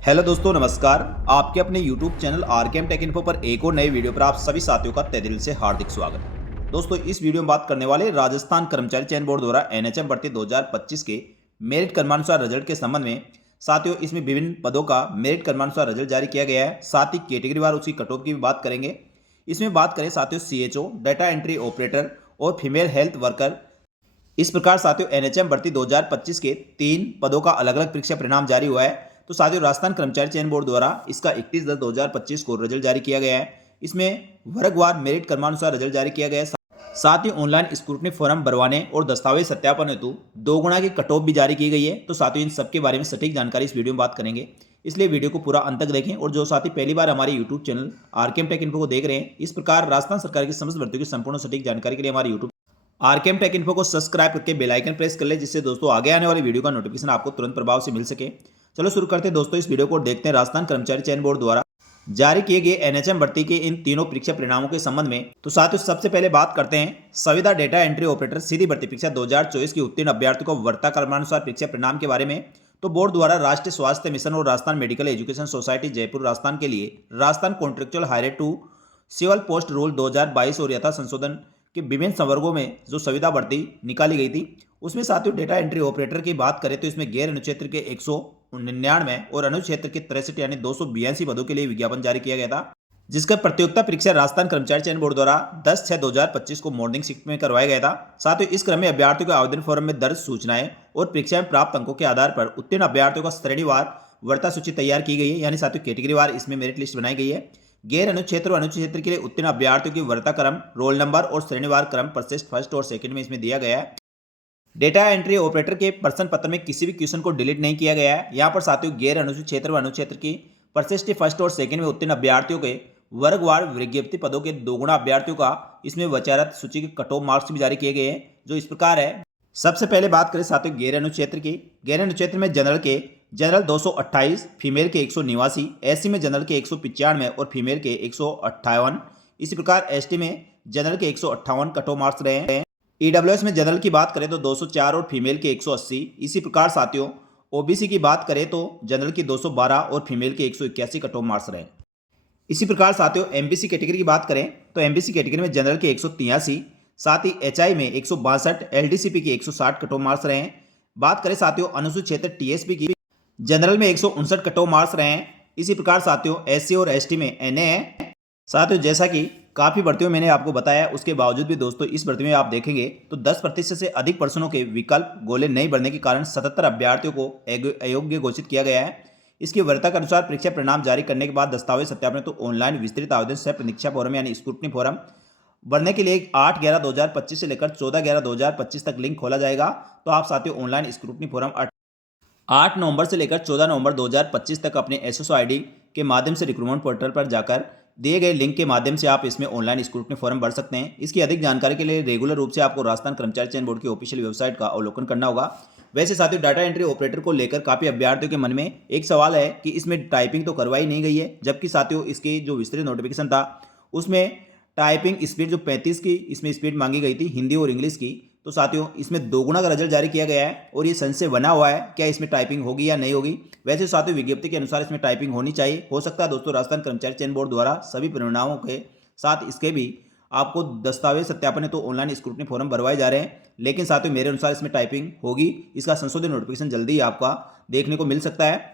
Hello दोस्तों, नमस्कार। आपके अपने YouTube channel RKM take info पर एक और नए वीडियो पर आप सभी साथियों का तहे दिल से हार्दिक स्वागत। दोस्तों, इस वीडियो में बात करने वाले राजस्थान कर्मचारी चयन बोर्ड द्वारा एनएचएम भर्ती 2025 के मेरिट क्रमानुसार रिजल्ट के संबंध में। साथियों, इसमें विभिन्न पदों का मेरिट क्रमानुसार रिजल्ट जारी किया गया है। साथ ही कैटेगरी वार उसकी कट ऑफ की भी बात करेंगे। इसमें बात करें साथियों CHO, डाटा एंट्री ऑपरेटर और फीमेल हेल्थ वर्कर। इस प्रकार साथियों एनएचएम भर्ती 2025 के 3 पदों का अलग अलग परीक्षा परिणाम जारी हुआ है। तो साथियों राजस्थान कर्मचारी चयन बोर्ड द्वारा इसका 31/10/2025 को रिजल्ट जारी किया गया है। इसमें वर्गवार मेरिट क्रमानुसार रिजल्ट जारी किया गया है। साथ ही ऑनलाइन स्क्रूटनी फॉर्म भरवाने और दस्तावेज सत्यापन हेतु 2 गुना की कट ऑफ भी जारी की गई है। तो साथियों इन सबके बारे में सटीक जानकारी इस वीडियो में बात करेंगे, इसलिए वीडियो को पूरा अंत तक देखें। और जो साथी पहली बार हमारे YouTube channel RKM take info को देख रहे हैं, इस प्रकार राजस्थान सरकार की समस्त भर्तियों की संपूर्ण सटीक जानकारी के लिए हमारे यूट्यूब आरकेएम टेक इन्फो को सब्सक्राइब करके बेल आइकन प्रेस कर ले, जिससे दोस्तों आगे आने वाली वीडियो का नोटिफिकेशन आपको तुरंत प्रभाव से मिल सके। चलो शुरू करते हैं दोस्तों इस वीडियो को। देखते हैं राजस्थान कर्मचारी चयन बोर्ड द्वारा जारी किए गए एनएचएम भर्ती के इन तीनों परीक्षा परिणामों के संबंध में। तो साथियों सबसे पहले बात करते हैं संविदा डेटा एंट्री ऑपरेटर सीधी भर्ती परीक्षा 2024 की उत्तीर्ण अभ्यर्थियों को वर्ता क्रमानुसार परीक्षा परिणाम के बारे में। तो बोर्ड द्वारा राष्ट्रीय स्वास्थ्य मिशन और Rajasthan medical education society Jaipur Rajasthan के लिए Rajasthan contractual hire to civil post rule 2022 और यथा संशोधन के विभिन्न संवर्गों में जो संविदा भर्ती निकाली गई थी, उसमें साथियों डेटा एंट्री ऑपरेटर की बात करें तो इसमें गैर अनुक्षेत्र के 199 और अनुक्षेत्र के 63 यानी 282 पदों के लिए विज्ञापन जारी किया गया था, जिसका प्रतियोगिता परीक्षा राजस्थान कर्मचारी चयन बोर्ड द्वारा 10/6/2025 को मॉर्निंग शिफ्ट में करवाया गया था। साथ ही इस क्रम में अभ्यर्थियों के आवेदन फॉर्म में दर्ज सूचनाएं और परीक्षा में प्राप्त अंकों के आधार पर उत्तीर्ण अभ्यर्थियों का श्रेणीवार वर्ता सूची तैयार की गई है, यानी साथियों कैटेगरी वार इसमें मेरिट लिस्ट बनाई गई है। गैर अनुक्षेत्र और अनुक्षेत्र के लिए उत्तीर्ण अभ्यर्थियों की वर्ता क्रम, रोल नंबर और श्रेणीवार क्रम प्रशिष्ट फर्स्ट और सेकंड में इसमें दिया गया है। डेटा एंट्री ऑपरेटर के प्रश्न पत्र में किसी भी क्वेश्चन को डिलीट नहीं किया गया है। यहाँ पर साथियों गैर अनुसूचित क्षेत्र व अनुक्षेत्र की प्रशिष्ट फर्स्ट और सेकंड में उत्तीर्ण अभ्यर्थियों के वर्गवार विज्ञप्ति पदों के 2 गुना अभ्यर्थियों का इसमें वचारत सूची के कट ऑफ मार्क्स भी जारी किए गए हैं, जो इस प्रकार है। सबसे पहले बात करें साथियों गैर अनुक्षेत्र की। गैर अनुक्षेत्र में जनरल 228, फीमेल के 189, एससी में जनरल के 195 और फीमेल के 158। इसी प्रकार एसटी में जनरल के 158 कट ऑफ मार्क्स रहे हैं। ईडब्ल्यूएस में जनरल की बात करें तो 204 और फीमेल के 180। इसी प्रकार साथियों ओबीसी की बात करें तो जनरल की 212 और फीमेल के 181 कट ऑफ मार्क्स रहे। इसी प्रकार साथियों एमबीसी कैटेगरी की बात करें तो एमबीसी कैटेगरी में जनरल के 183, साथ ही एचआई में 162, एलडीसीपी के 160 कट ऑफ मार्क्स रहे। बात करें साथियों अनुसूचित क्षेत्र टीएसपी की, जनरल में 159 कट ऑफ मार्क्स रहे हैं। इसी प्रकार साथियों एससी और एसटी में एनए है। साथियों जैसा कि काफ़ी भर्तियों मैंने आपको बताया, उसके बावजूद भी दोस्तों इस भर्ती में आप देखेंगे तो 10% से अधिक प्रश्नों के विकल्प गोले नहीं भरने के कारण 77 अभ्यर्थियों को अयोग्य घोषित किया गया है। इसकी वरीयता के अनुसार परीक्षा परिणाम जारी करने के बाद दस्तावेज सत्यापन तो ऑनलाइन विस्तृत आवेदन सह परीक्षा फॉर्म यानी स्क्रूटनी फॉर्म भरने के लिए 8/11/2025 से लेकर 14/11/2025 तक लिंक खोला जाएगा। तो आप साथियों ऑनलाइन स्क्रूटनी फॉर्म 8 नवंबर से लेकर 14 नवंबर 2025 तक अपने एसएसओ आईडी के माध्यम से रिक्रूटमेंट पोर्टल पर जाकर दिए गए लिंक के माध्यम से आप इसमें ऑनलाइन स्क्रूटनी फॉर्म भर सकते हैं। इसकी अधिक जानकारी के लिए रेगुलर रूप से आपको राजस्थान कर्मचारी चयन बोर्ड की ऑफिशियल वेबसाइट का अवलोकन करना होगा। वैसे साथियों डाटा एंट्री ऑपरेटर को लेकर काफ़ी अभ्यर्थियों के मन में एक सवाल है कि इसमें टाइपिंग तो करवाई नहीं गई है, जबकि साथियों इसकी जो विस्तृत नोटिफिकेशन था उसमें टाइपिंग स्पीड जो 35 की इसमें स्पीड मांगी गई थी हिंदी और इंग्लिश की। तो साथियों इसमें 2 गुना का रिजल्ट जारी किया गया है और ये संशय बना हुआ है क्या इसमें टाइपिंग होगी या नहीं होगी। वैसे साथियों विज्ञप्ति के अनुसार इसमें टाइपिंग होनी चाहिए। हो सकता है दोस्तों राजस्थान कर्मचारी चयन बोर्ड द्वारा सभी परिणामों के साथ इसके भी आपको दस्तावेज सत्यापन तो ऑनलाइन स्क्रूटनी फॉर्म भरवाए जा रहे हैं, लेकिन साथियों मेरे अनुसार इसमें टाइपिंग होगी। इसका संशोधित नोटिफिकेशन जल्दी ही आपका देखने को मिल सकता है।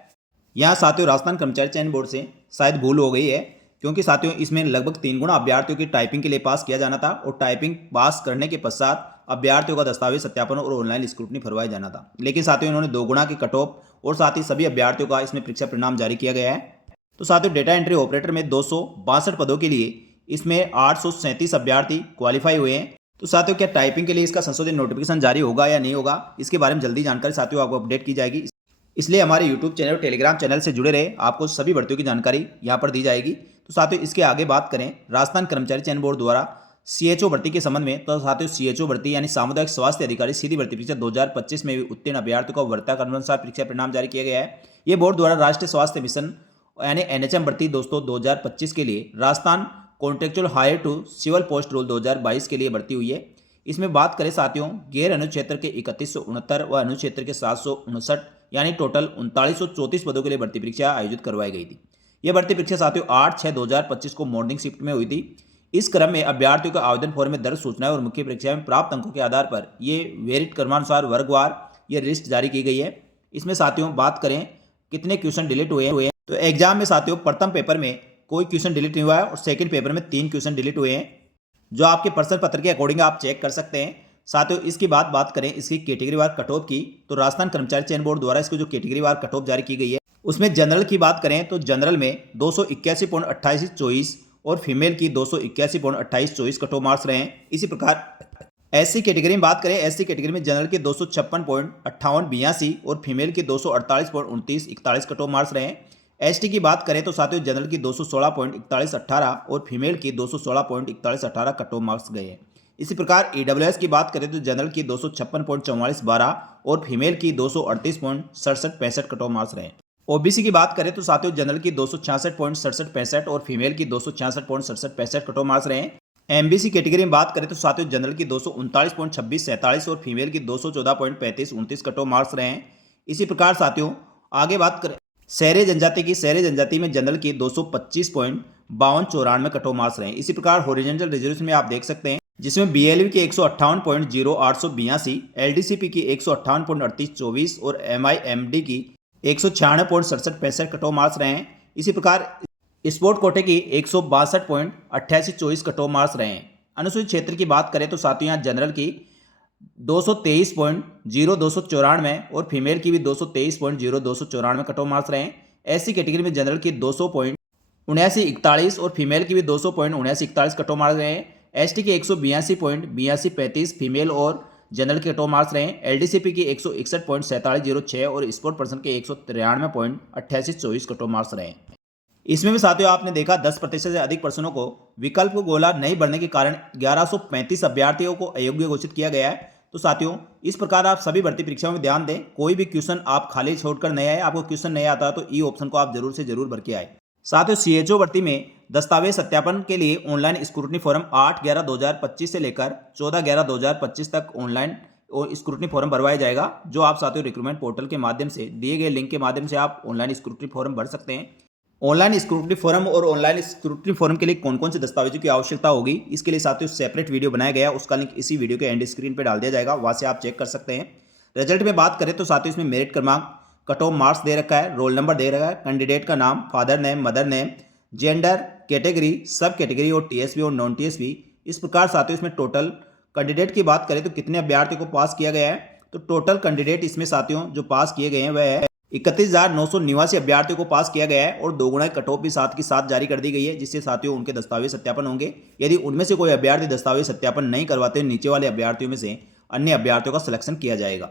यहाँ साथियों राजस्थान कर्मचारी चयन बोर्ड से शायद भूल हो गई है, क्योंकि साथियों इसमें लगभग 3 गुना अभ्यर्थियों की टाइपिंग के लिए पास किया जाना था और टाइपिंग पास करने के पश्चात अभ्यर्थियों का दस्तावेज सत्यापन और ऑनलाइन स्क्रूटनी भरवाया जाना था। लेकिन साथियों इन्होंने 2 गुना की कट ऑफ और साथ ही सभी अभ्यर्थियों का इसमें परीक्षा परिणाम जारी किया गया है। तो साथियों डेटा एंट्री ऑपरेटर में 262 पदों के लिए इसमें 837 अभ्यर्थी क्वालिफाई हुए हैं। तो साथियों क्या टाइपिंग के लिए इसका संशोधित नोटिफिकेशन जारी होगा या नहीं होगा, इसके बारे में जल्दी जानकारी साथियों आपको अपडेट की जाएगी। इसलिए हमारे यूट्यूब चैनल और टेलीग्राम चैनल से जुड़े रहे, आपको सभी भर्तियों की जानकारी यहाँ पर दी जाएगी। तो साथियों इसके आगे बात करें राजस्थान कर्मचारी चयन बोर्ड द्वारा सीएचओ भर्ती के संबंध में। तो साथियों सीएचओ भर्ती यानी सामुदायिक स्वास्थ्य अधिकारी सीधी भर्ती परीक्षा 2025 में भी उत्तीर्ण अभ्यर्थियों को वर्ता क्रमानुसार परीक्षा परिणाम जारी किया गया है। ये बोर्ड द्वारा राष्ट्रीय स्वास्थ्य मिशन यानी एनएचएम भर्ती दोस्तों 2025 के लिए Rajasthan contractual hire to civil post rule 2022 के लिए भर्ती हुई है। इसमें बात करें साथियों गैर अनुक्षेत्र के 3169 व अनुक्षेत्र के 759, यानी टोटल 3934 पदों के लिए भर्ती परीक्षा आयोजित करवाई गई थी। यह भर्ती परीक्षा साथियों 8/6/2025 को मॉर्निंग शिफ्ट में हुई थी। इस क्रम में अभ्यर्थियों को आवेदन फॉर्म में दर्ज सूचनाएं और मुख्य परीक्षा में प्राप्त अंकों के आधार पर ये वेरिट क्रमानुसार वर्गवार ये लिस्ट जारी की गई है। इसमें साथियों बात करें कितने क्वेश्चन डिलीट हुए हैं तो एग्जाम में साथियों प्रथम पेपर में कोई क्वेश्चन डिलीट नहीं हुआ है और सेकंड पेपर में 3 क्वेश्चन डिलीट हुए हैं, जो आपके प्रश्न पत्र के अकॉर्डिंग आप चेक कर सकते हैं। साथियों इसकी बात करें इसकी कैटेगरी वार कट ऑफ की, तो राजस्थान कर्मचारी चयन बोर्ड द्वारा इसको जो कैटेगरी वार कट ऑफ जारी की गई है उसमें जनरल की बात करें तो जनरल में 281.2824 और फीमेल की 281.2824 कट ऑफ मार्क्स रहे हैं। इसी प्रकार एससी कैटेगरी में बात करें, एससी कैटेगरी में जनरल के 256.5882 और फीमेल के 248.2941 कट ऑफ मार्क्स रहे हैं। एसटी की बात करें तो साथियों जनरल की 216.4118 और फीमेल की 216.4118 कट ऑफ मार्क्स गए हैं। इसी प्रकार ईडब्ल्यूएस की बात करें तो जनरल की 256.4412 और फीमेल की 238.6765 कट ऑफ मार्क्स रहे हैं। ओबीसी की बात करें तो साथियों जनरल की 266.6765 और फीमेल की 266.6765 कट ऑफ मार्क्स रहे हैं। एमबीसी कैटेगरी में बात करें तो साथियों जनरल की 239.2647 और फीमेल की 214.3529 कट ऑफ मार्क्स रहे हैं। इसी प्रकार साथियों आगे बात करें शहरी जनजाति की, शहरी जनजाति में जनरल की 225.5294 कट ऑफ मार्क्स रहे हैं। इसी प्रकार हॉरिजॉन्टल रिजर्वेशन में आप देख सकते हैं जिसमें बीएलवी की 158.0882, एलडीसीपी की 158.3824 और एमआईएमडी की 196.6765 कट ऑफ मार्क्स रहे हैं। इसी प्रकार स्पोर्ट कोटे की 162.8824 कट ऑफ मार्क्स रहे हैं। अनुसूचित क्षेत्र की बात करें तो साथियों यहाँ जनरल की 223.0294 और फीमेल की भी 223.0294 कट ऑफ मार्क्स रहे हैं। एससी कैटेगरी में जनरल की 200.7941 और फीमेल की भी 200.7941 कट ऑफ मार्क्स रहे हैं। एसटी की 182.8235 फीमेल और जनरल के कट ऑफ मार्क्स रहे हैं। एलडीसीपी की 161.4706 और स्पोर्ट पर्सन के 193.8824 कट ऑफ मार्क्स रहे हैं। इसमें भी साथियों आपने देखा 10% से अधिक प्रश्नों को विकल्प को गोला नहीं बढ़ने के कारण 1135 अभ्यर्थियों को अयोग्य घोषित किया गया है। तो साथियों इस प्रकार आप सभी भर्ती परीक्षाओं में ध्यान दें, कोई भी क्वेश्चन आप खाली छोड़कर नहीं आए, आपको क्वेश्चन नहीं आता तो ई ऑप्शन को आप जरूर से जरूर भर के आए। साथियों सीएचओ भर्ती में दस्तावेज सत्यापन के लिए ऑनलाइन स्क्रूटनी फॉर्म 8/11/2025 से लेकर 14/11/2025 तक ऑनलाइन स्क्रूटनी फॉर्म भरवाया जाएगा, जो आप साथियों रिक्रूटमेंट पोर्टल के माध्यम से दिए गए लिंक के माध्यम से आप ऑनलाइन स्क्रूटनी फॉर्म भर सकते हैं। ऑनलाइन स्क्रूटनी फॉर्म और ऑनलाइन स्क्रूटनी फॉर्म के लिए कौन कौन से दस्तावेजों की आवश्यकता होगी इसके लिए साथियों सेपरेट वीडियो बनाया गया है, उसका लिंक इसी वीडियो के एंड स्क्रीन पर डाल दिया जाएगा, वहां से आप चेक कर सकते हैं। रिजल्ट में बात करें तो साथियों इसमें मेरिट क्रमांक, कट ऑफ मार्क्स दे रखा है, रोल नंबर दे रखा है, कैंडिडेट का नाम, father name, mother name, gender, category, सब कैटेगरी और टीएसपी और नॉन टीएसपी। इस प्रकार साथियों इसमें टोटल कैंडिडेट की बात करें तो कितने अभ्यर्थियों को पास किया गया है, तो टोटल कैंडिडेट इसमें साथियों जो पास किए गए हैं वह है 31,989 अभ्यर्थियों को पास किया गया है और 2 गुना कट ऑफ भी साथ के साथ जारी कर दी गई है, जिससे साथियों उनके दस्तावेज सत्यापन होंगे। यदि उनमें से कोई अभ्यर्थी दस्तावेज सत्यापन नहीं करवाते नीचे वाले अभ्यर्थियों में से अन्य अभ्यर्थियों का सिलेक्शन किया जाएगा।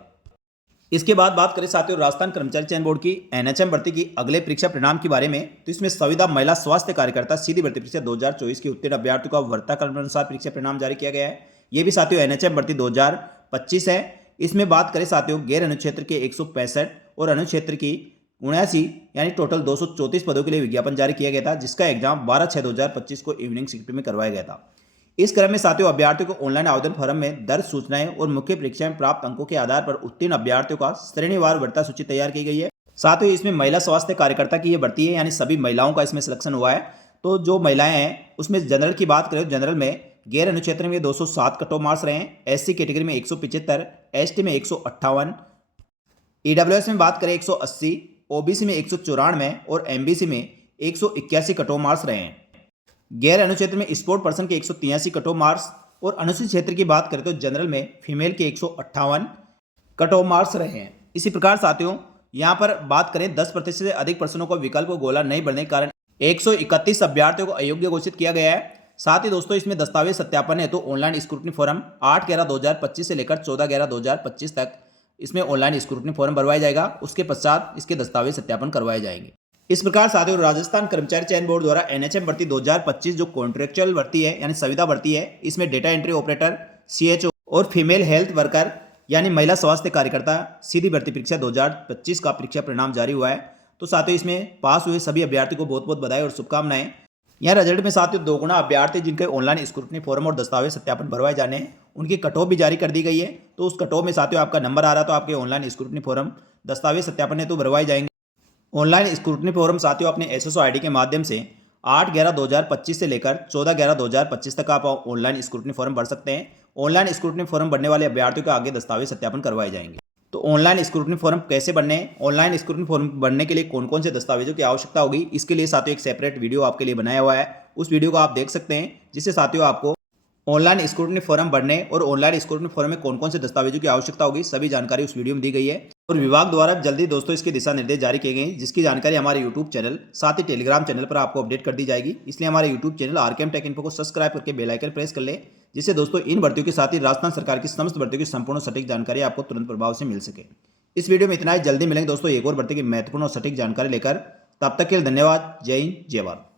इसके बाद बात करें साथियों राजस्थान कर्मचारी चयन बोर्ड की एनएचएम भर्ती की अगले परीक्षा परिणाम के बारे में, तो इसमें संविदा महिला स्वास्थ्य कार्यकर्ता सीधी भर्ती परीक्षा 2024 की उत्तीर्ण अभ्यर्थियों का वार्ता क्रम अनुसार परीक्षा परिणाम जारी किया गया है। ये भी साथियों एनएचएम भर्ती 2025 है। इसमें बात करें साथियों गैर अनुक्षेत्र के 165 और अनुक्षेत्र की 79 यानी टोटल 234 पदों के लिए विज्ञापन जारी किया गया था, जिसका एग्जाम 12/6/2025 को इवनिंग शिफ्ट में करवाया गया था। इस क्रम में साथियों अभ्यर्थियों को ऑनलाइन आवेदन फॉर्म में दर्ज सूचनाएं और मुख्य परीक्षा में प्राप्त अंकों के आधार पर उत्तीर्ण अभ्यर्थियों का श्रेणीवार वरीयता सूची तैयार की गई है। साथ ही इसमें महिला स्वास्थ्य कार्यकर्ता की ये भर्ती है, यानी सभी महिलाओं का इसमें सिलेक्शन हुआ है। तो जो महिलाएं हैं उसमें जनरल की बात करें तो जनरल में गैर अनुक्षेत्र में 207 कट ऑफ मार्क्स रहे हैं, एससी कैटेगरी में 175, एसटी में 158, ईडब्ल्यूएस में बात करें 180, ओबीसी में 194 और एमबीसी में 181 कट ऑफ मार्क्स रहे हैं। गैर अनुक्षेत्र में स्पोर्ट पर्सन के 183 कट ऑफ मार्क्स और अनुसूचित क्षेत्र की बात करें तो जनरल में फीमेल के 158 कट ऑफ मार्क्स रहे हैं। इसी प्रकार साथियों यहां पर बात करें 10% से अधिक प्रश्नों को विकल्प को गोला नहीं बढ़ने के कारण 131 अभ्यर्थियों को अयोग्य घोषित किया गया है। साथ ही दोस्तों इसमें दस्तावेज सत्यापन है तो ऑनलाइन स्क्रूटनी फॉर्म 8/11/2025 से लेकर 14/11/2025 तक इसमें ऑनलाइन स्क्रूटनी फॉर्म भरवाया जाएगा, उसके पश्चात इसके दस्तावेज सत्यापन करवाए जाएंगे। इस प्रकार साथियों राजस्थान कर्मचारी चयन बोर्ड द्वारा एनएचएम भर्ती 2025 जो कॉन्ट्रेक्चुअल भर्ती है यानी संविदा भर्ती है, इसमें डेटा एंट्री ऑपरेटर, सीएचओ और फीमेल हेल्थ वर्कर यानी महिला स्वास्थ्य कार्यकर्ता सीधी भर्ती परीक्षा 2025 का परीक्षा परिणाम जारी हुआ है। तो साथियों इसमें पास हुए सभी अभ्यर्थियों को बहुत बहुत बधाई और शुभकामनाएं। यहाँ रिजल्ट में साथियों 2 गुना अभ्यर्थी जिनके ऑनलाइन स्क्रूटनी फॉर्म और दस्तावेज सत्यापन भरवाए जाने हैं उनकी कट ऑफ भी जारी कर दी गई है। तो उस कट ऑफ में साथियों आपका नंबर आ रहा तो आपके ऑनलाइन स्क्रूटनी फॉर्म दस्तावेज सत्यापन हेतु भरवाए जाएंगे। ऑनलाइन स्क्रूटनी फॉर्म साथियों अपने एसएसओ आईडी के माध्यम से 8/11/2025 से लेकर 14/11/2025 तक आप ऑनलाइन स्क्रूटनी फॉर्म भर सकते हैं। ऑनलाइन स्क्रूटनी फॉर्म भरने वाले अभ्यर्थियों के आगे दस्तावेज सत्यापन करवाए जाएंगे। तो ऑनलाइन स्क्रूटनी फॉर्म कैसे भरने हैं, ऑनलाइन स्क्रूटनी फॉर्म भरने के लिए कौन कौन से दस्तावेजों की आवश्यकता होगी, इसके लिए साथियों एक सेपरेट वीडियो आपके लिए बनाया हुआ है। उस वीडियो को आप देख सकते हैं, जिससे साथियों आपको ऑनलाइन स्क्रूटनी फॉर्म भरने और ऑनलाइन स्क्रूटनी फॉर्म में कौन कौन से दस्तावेजों की आवश्यकता होगी सभी जानकारी उस वीडियो में दी गई है। और विभाग द्वारा जल्दी दोस्तों इसके दिशा निर्देश जारी किए गए हैं, जिसकी जानकारी हमारे यूट्यूब चैनल साथ ही टेलीग्राम चैनल पर आपको अपडेट कर दी जाएगी। इसलिए हमारे YouTube channel RKM take info को सब्सक्राइब करके बेल आइकन प्रेस कर ले, जिससे दोस्तों इन भर्तियों के साथ ही राजस्थान सरकार की समस्त भर्तियों की संपूर्ण सटीक जानकारी आपको तुरंत प्रभाव से मिल सके। इस वीडियो में इतना ही, जल्दी मिलेंगे दोस्तों एक और भर्ती की महत्वपूर्ण और सटीक जानकारी लेकर। तब तक के लिए धन्यवाद। जय हिंद, जय भारत।